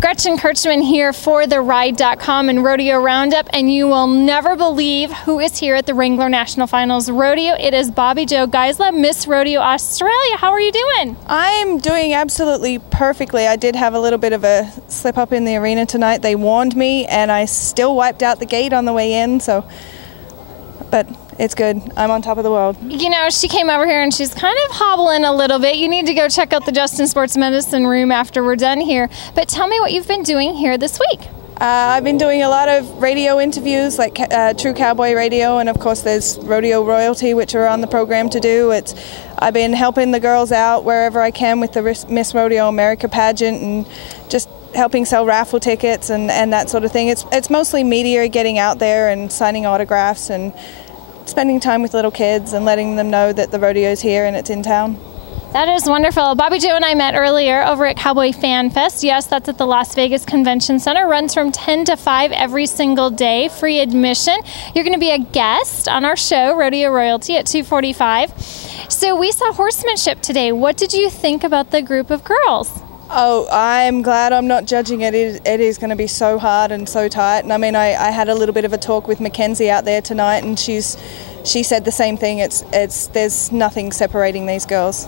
Gretchen Kirchmann here for TheRide.com and Rodeo Roundup, and you will never believe who is here at the Wrangler National Finals Rodeo. It is Bobby Jo Giesler, Miss Rodeo Australia. How are you doing? I'm doing absolutely perfectly. I did have a little bit of a slip up in the arena tonight. They warned me, and I still wiped out the gate on the way in, but it's good. I'm on top of the world. You know, she came over here and she's kind of hobbling a little bit. You need to go check out the Justin Sports Medicine room after we're done here. But tell me what you've been doing here this week. I've been doing a lot of radio interviews, like True Cowboy Radio, and of course there's Rodeo Royalty, which are on the program to do. I've been helping the girls out wherever I can with the Miss Rodeo America pageant and just helping sell raffle tickets and that sort of thing. It's mostly media getting out there and signing autographs and spending time with little kids and letting them know that the rodeo's here and it's in town. That is wonderful. Bobby Jo and I met earlier over at Cowboy Fan Fest. Yes, that's at the Las Vegas Convention Center. Runs from 10 to 5 every single day, free admission. You're going to be a guest on our show, Rodeo Royalty, at 2:45. So we saw horsemanship today. What did you think about the group of girls? Oh, I'm glad I'm not judging it. It is going to be so hard and so tight. And I mean, I had a little bit of a talk with Mackenzie out there tonight, and she said the same thing. There's nothing separating these girls.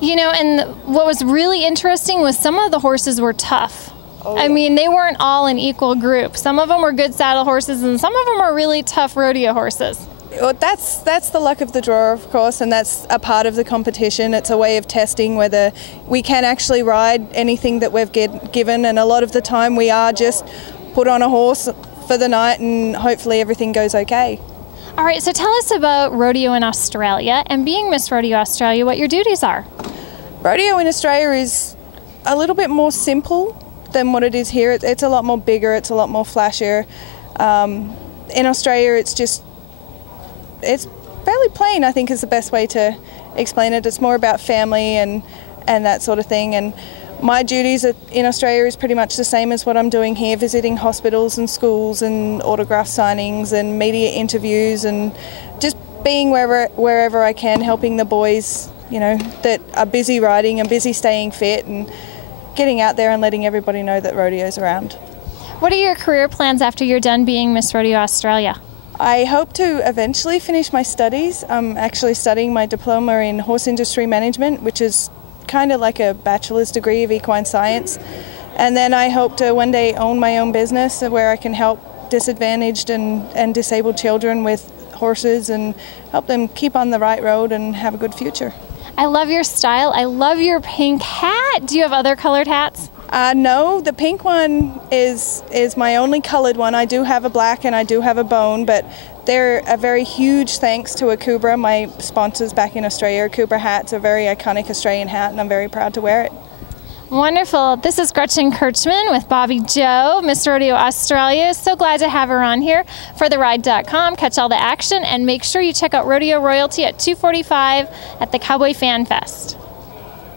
You know, and what was really interesting was some of the horses were tough. Oh. I mean, they weren't all an equal group. Some of them were good saddle horses, and some of them were really tough rodeo horses. Well, that's the luck of the draw, of course, and that's a part of the competition. It's a way of testing whether we can actually ride anything that we've given, and a lot of the time we are just put on a horse for the night and hopefully everything goes okay. All right, so tell us about rodeo in Australia and being Miss Rodeo Australia, what your duties are. Rodeo in Australia is a little bit more simple than what it is here. It's a lot more bigger, it's a lot more flashier. In Australia, it's fairly plain, I think, is the best way to explain it. It's more about family and that sort of thing. And my duties in Australia is pretty much the same as what I'm doing here, visiting hospitals and schools and autograph signings and media interviews and just being wherever I can, helping the boys, you know, that are busy riding and busy staying fit and getting out there and letting everybody know that rodeo's around. What are your career plans after you're done being Miss Rodeo Australia? I hope to eventually finish my studies. I'm actually studying my diploma in horse industry management, which is kind of like a bachelor's degree of equine science. And then I hope to one day own my own business where I can help disadvantaged and disabled children with horses and help them keep on the right road and have a good future. I love your style. I love your pink hat. Do you have other colored hats? No, the pink one is my only colored one. I do have a black and I do have a bone, but they're a very huge thanks to Akubra, my sponsors back in Australia. Akubra hat's a very iconic Australian hat, and I'm very proud to wear it. Wonderful. This is Gretchen Kirchmann with Bobby Jo, Miss Rodeo Australia. So glad to have her on here for TheRide.com. Catch all the action and make sure you check out Rodeo Royalty at 2:45 at the Cowboy Fan Fest.